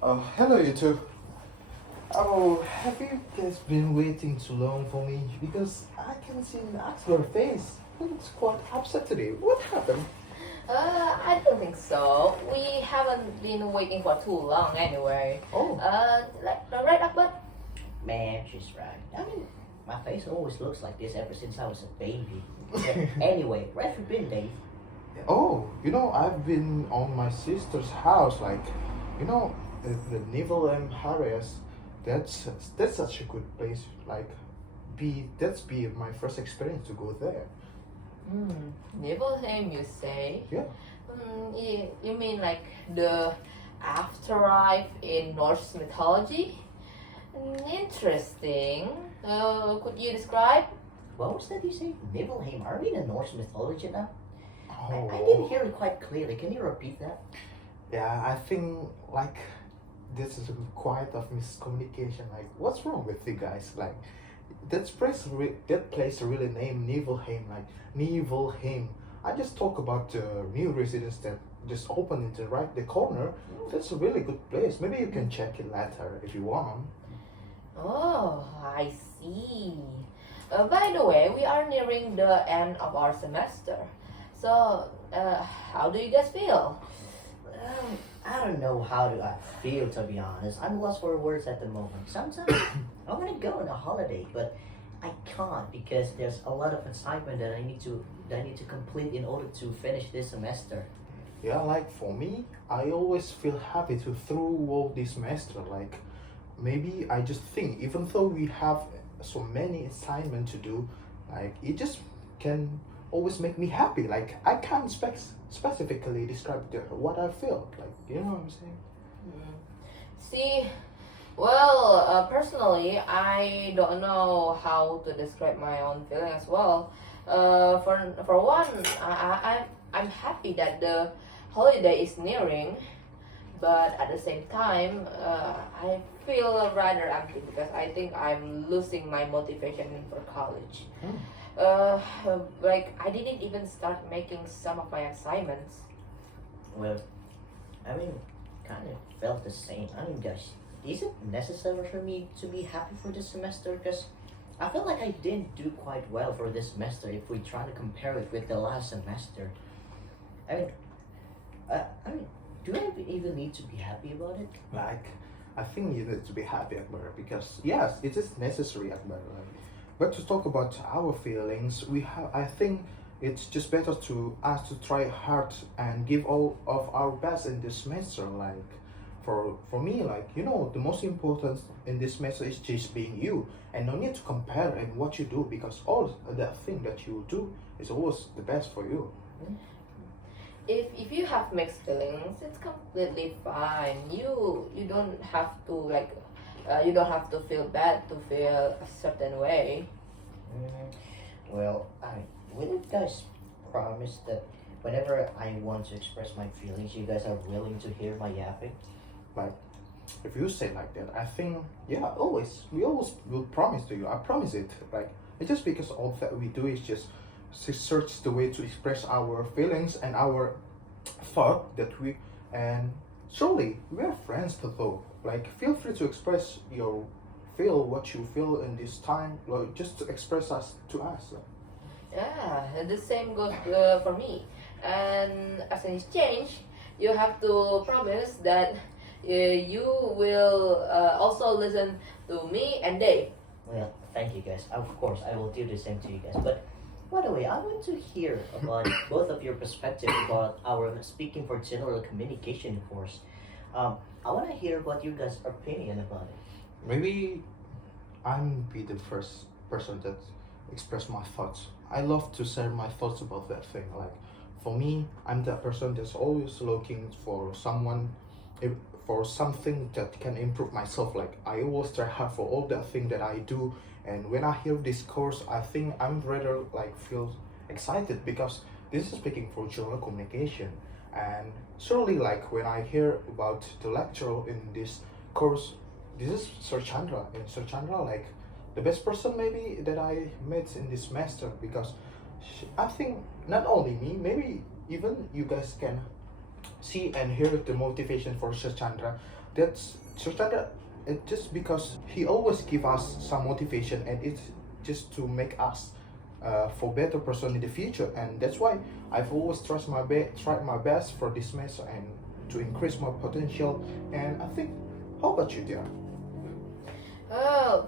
Hello you two. Oh, have you guys been waiting too long for me? Because I can see in Akbar's face. It's quite upset today. What happened? I don't think so. We haven't been waiting for too long anyway. Oh, Right, Akbar? Man, she's right. I mean, my face always looks like this ever since I was a baby. Anyway, where have you been, Dave? I've been on my sister's house, you know, the Naval areas. That's that's such a good place. Be my first experience to go there. Nibelheim, you say? Yeah. You mean like the afterlife in Norse mythology? Interesting. Could you describe? What was that you say? Nibelheim? Are we in Norse mythology now? I Oh. didn't hear it quite clearly. Can you repeat that? Yeah, I think this is quite of miscommunication. Like, what's wrong with you guys? Like, that place really named Nibelheim, like Nibelheim. I just talk about the new residence that just opened into the corner. That's a really good place. Maybe you can check it later if you want. Oh, I see. By the way, we are nearing the end of our semester. So, how do you guys feel? I don't know how do I feel, to be honest. I'm lost for words at the moment. Sometimes I want to go on a holiday, but I can't because there's a lot of assignment that I need to complete in order to finish this semester. Yeah, like for me, I always feel happy to through all this semester. Like, maybe I just think, even though we have so many assignments to do, like it just can always make me happy. Like I can't specifically describe what I feel. Like, you know what I'm saying? See, well, personally, I don't know how to describe my own feeling as well. For one, I'm happy that the holiday is nearing, but at the same time, I feel rather empty because I think I'm losing my motivation for college. Hmm. Uh, like I didn't even start making some of my assignments. Well, I mean, kind of felt the same. I mean, guys, is it necessary for me to be happy for this semester? Because I feel like I didn't do quite well for this semester if we try to compare it with the last semester. I mean, I mean, do I even need to be happy about it? Like, I think you need to be happy, Akbar, because yes, it is necessary, Akbar. But to talk about our feelings, I think it's just better to us to try hard and give all of our best in this semester. Like, for me, the most important in this semester is just being you, and no need to compare in what you do because all that thing that you do is always the best for you. If you have mixed feelings, it's completely fine. You don't have to you don't have to feel bad to feel a certain way. Mm, well, will you guys promise that whenever I want to express my feelings, you guys are willing to hear my yapping? Like, if you say like that, I think, yeah, always we always will promise to you. I promise it. Like, it's just because all that we do is just search the way to express our feelings and our thought that we and surely we are friends though. Like, feel free to express your feel what you feel in this time. Like, just to express us to us. Yeah, and the same goes for me. And as an exchange, you have to promise that you will also listen to me and Dave. Well, thank you guys. Of course, I will do the same to you guys. But by the way, I want to hear about both of your perspective about our speaking for general communication course. I want to hear what you guys' opinion about it. Maybe I'm be the first person that express my thoughts. I love to share my thoughts about that thing. Like, for me, I'm that person that's always looking for someone, if, for something that can improve myself. Like, I always try hard for all that thing that I do. And when I hear this course, I think I'm rather like feel excited because this is speaking for journal communication. And surely, like when I hear about the lecturer in this course, this is Sir Chandra. And Sir Chandra, like the best person maybe that I met in this semester because I think not only me, maybe even you guys can see and hear the motivation for Sir Chandra. That's Sir Chandra. It just because he always give us some motivation, and it's just to make us for better person in the future. And that's why I've always tried my best for this semester and to increase my potential. And I think, how about you, dear?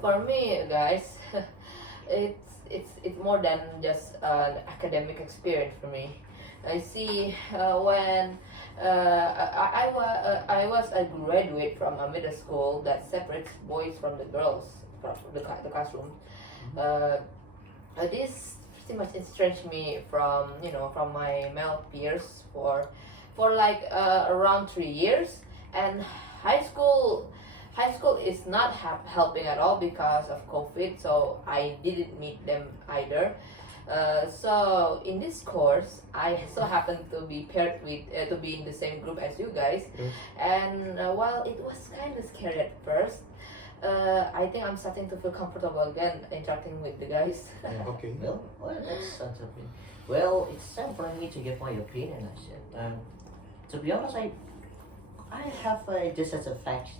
For me, guys, it's more than just an academic experience for me. I see when I was a graduate from a middle school that separates boys from the girls from the classroom. Uh, this pretty much estranged me from from my male peers for like around 3 years. And high school high school is not helping at all because of COVID, so I didn't meet them either. So in this course, I so happened to be paired with to be in the same group as you guys. Yes. And while it was kind of scary at first, I think I'm starting to feel comfortable again interacting with the guys. Yeah. Okay. Well, that's something. Well, it's time for me to give my opinion. I said, to be honest, I have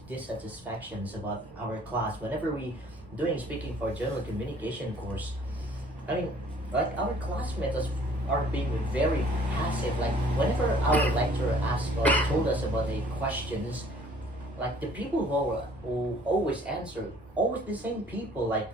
dissatisfactions about our class whenever we doing speaking for general communication course. I mean, like our classmates are being very passive. Like whenever our lecturer asked or told us about the questions, like the people who always answer, always the same people. Like,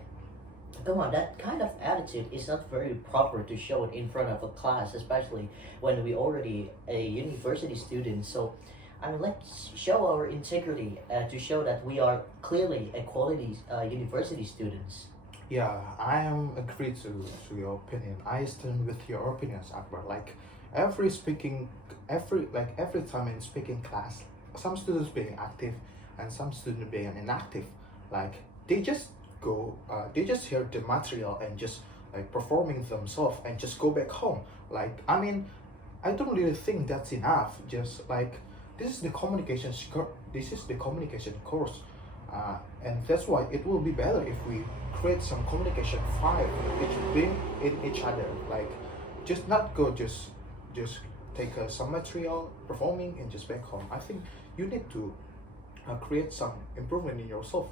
come on, that kind of attitude is not very proper to show it in front of a class, especially when we already a university student. So, I mean, let's show our integrity to show that we are clearly a quality university students. Yeah, I am agree to your opinion. I stand with your opinions, Akbar. Like every time in speaking class, some students being active and some students being inactive. Like they just hear the material and just like performing themselves and just go back home. Like I mean, I don't really think that's enough. Just like this is the communication course, and that's why it will be better if we create some communication file between in each other. Like just not go just take some material performing and just back home. I think you need to create some improvement in yourself,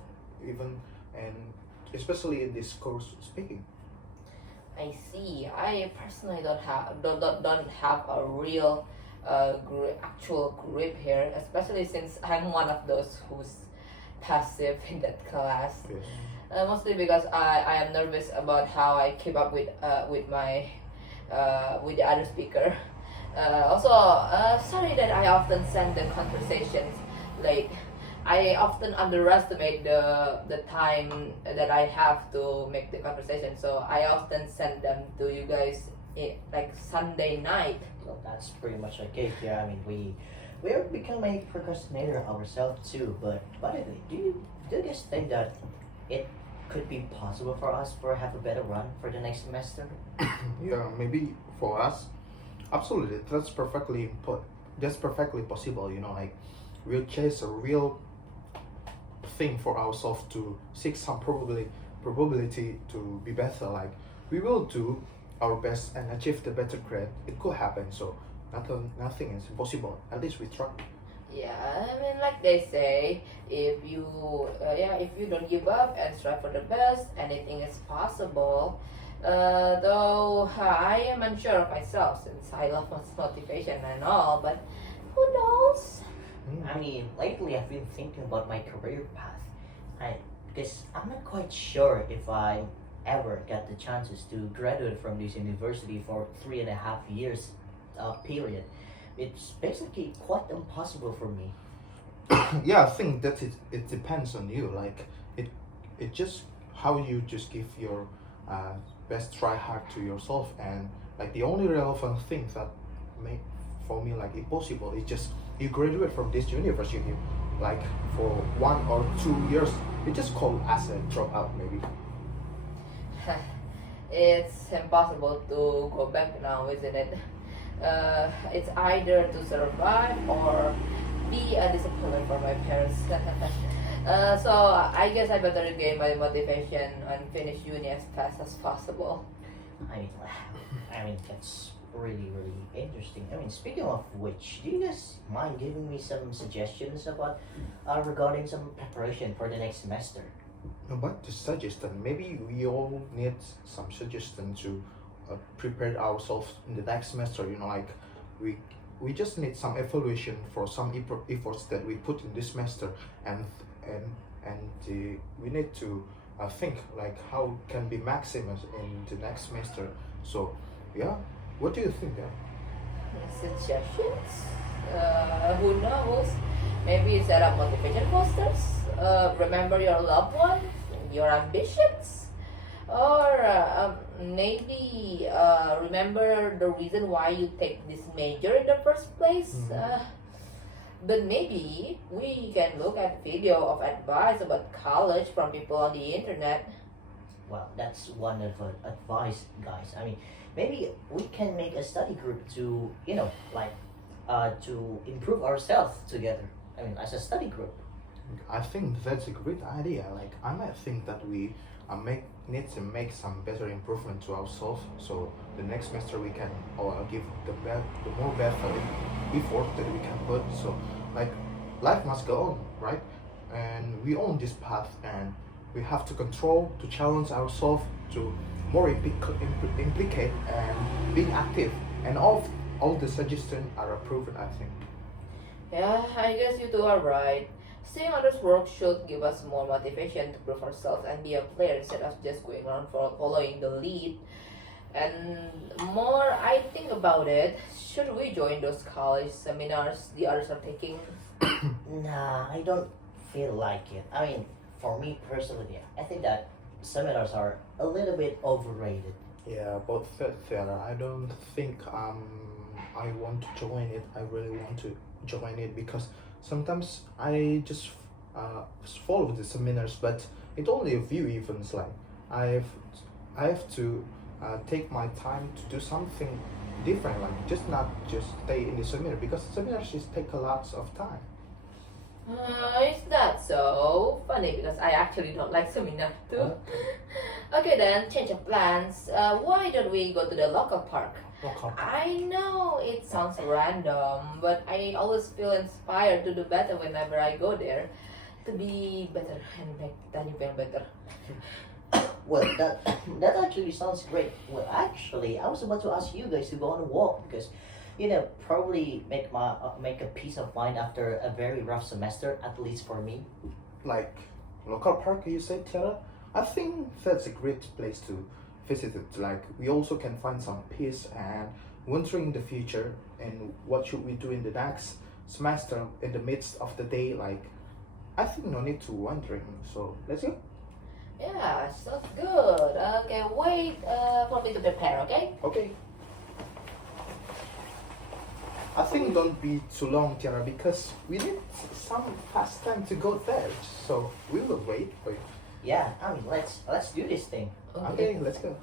even and especially in this course speaking. I see. I personally don't have a real actual grip here, especially since I'm one of those who's passive in that class. Yes. Mostly because I am nervous about how I keep up with my with the other speaker. Also, sorry that I often send the conversations late. I often underestimate the time that I have to make the conversation, so I often send them to you guys like Sunday night. Well, that's pretty much okay. Yeah, I mean we are become a procrastinator ourselves too. But by the way, do you guys think that it could be possible for us for have a better run for the next semester? Yeah, maybe for us, absolutely. That's perfectly possible. You know, like we'll chase a real thing for ourselves to seek some probability to be better. Like we will do our best and achieve the better grade. It could happen. So nothing is impossible. At least we try. Yeah, I mean, like they say, if you don't give up and strive for the best, anything is possible. Though I am unsure of myself since I love motivation and all, but who knows? I mean, lately I've been thinking about my career path. Because I'm not quite sure if I ever get the chances to graduate from this university for 3.5 years period. It's basically quite impossible for me. Yeah, I think that it depends on you. Like it just how you just give your best try hard to yourself. And like the only relevant thing that make for me like impossible is just you graduate from this university like for 1 or 2 years. It just called as a dropout maybe. It's impossible to go back now, isn't it? It's either to survive or be a disappointment for my parents. So I guess I better regain my motivation and finish uni as fast as possible. I mean, I mean that's really interesting. I mean, speaking of which, do you guys mind giving me some suggestions about regarding some preparation for the next semester? But the suggestion, maybe we all need some suggestion to prepare ourselves in the next semester. You know, like we we just need some evaluation for some efforts that we put in this semester, and and we need to think like how can be maximum in the next semester. So yeah, what do you think? Yeah? Suggestions? Who knows? Maybe set up motivation posters. Remember your loved ones, your ambitions, or maybe remember the reason why you take this major in the first place. But maybe we can look at video of advice about college from people on the internet. Well, that's one of advice, guys. I mean, maybe we can make a study group to, to improve ourselves together. I mean, as a study group. I think that's a great idea. Like I might think that we need to make some better improvement to ourselves. So the next semester we can give the more better effort that we can put. So like life must go on, right? And we own this path, and we have to control, to challenge ourselves, to more implicate and being active. And all the suggestions are approved, I think. Yeah, I guess you two are right. Seeing others work should give us more motivation to prove ourselves and be a player instead of just going around following the lead. And more I think about it, should we join those college seminars the others are taking? Nah, I don't feel like it. I mean, for me personally, I think that seminars are a little bit overrated. Yeah, but Theater, I don't think I want to join it. I really want to join it because sometimes I just follow the seminars, but it's only a few events. Like I have to take my time to do something different, like not just stay in the seminar because seminars just take a lot of time. Is that so? Funny because I actually don't like seminar too. Okay then, change of plans. Why don't we go to the local park? Okay. I know it sounds random, but I always feel inspired to do better whenever I go there. To be better and make tiny bit better. Well, that actually sounds great. Well, actually, I was about to ask you guys to go on a walk because, probably make a peace of mind after a very rough semester, at least for me. Like local park, you say, Tara? I think that's a great place to visit it. Like we also can find some peace and wondering the future and what should we do in the next semester in the midst of the day. Like I think no need to wondering. So let's go. Yeah, sounds good. Okay, wait for me to prepare, okay? Okay. I think don't be too long, Tiara, because we need some fast time to go there. So we will wait for you. Yeah, I mean, let's do this thing. Okay, let's go.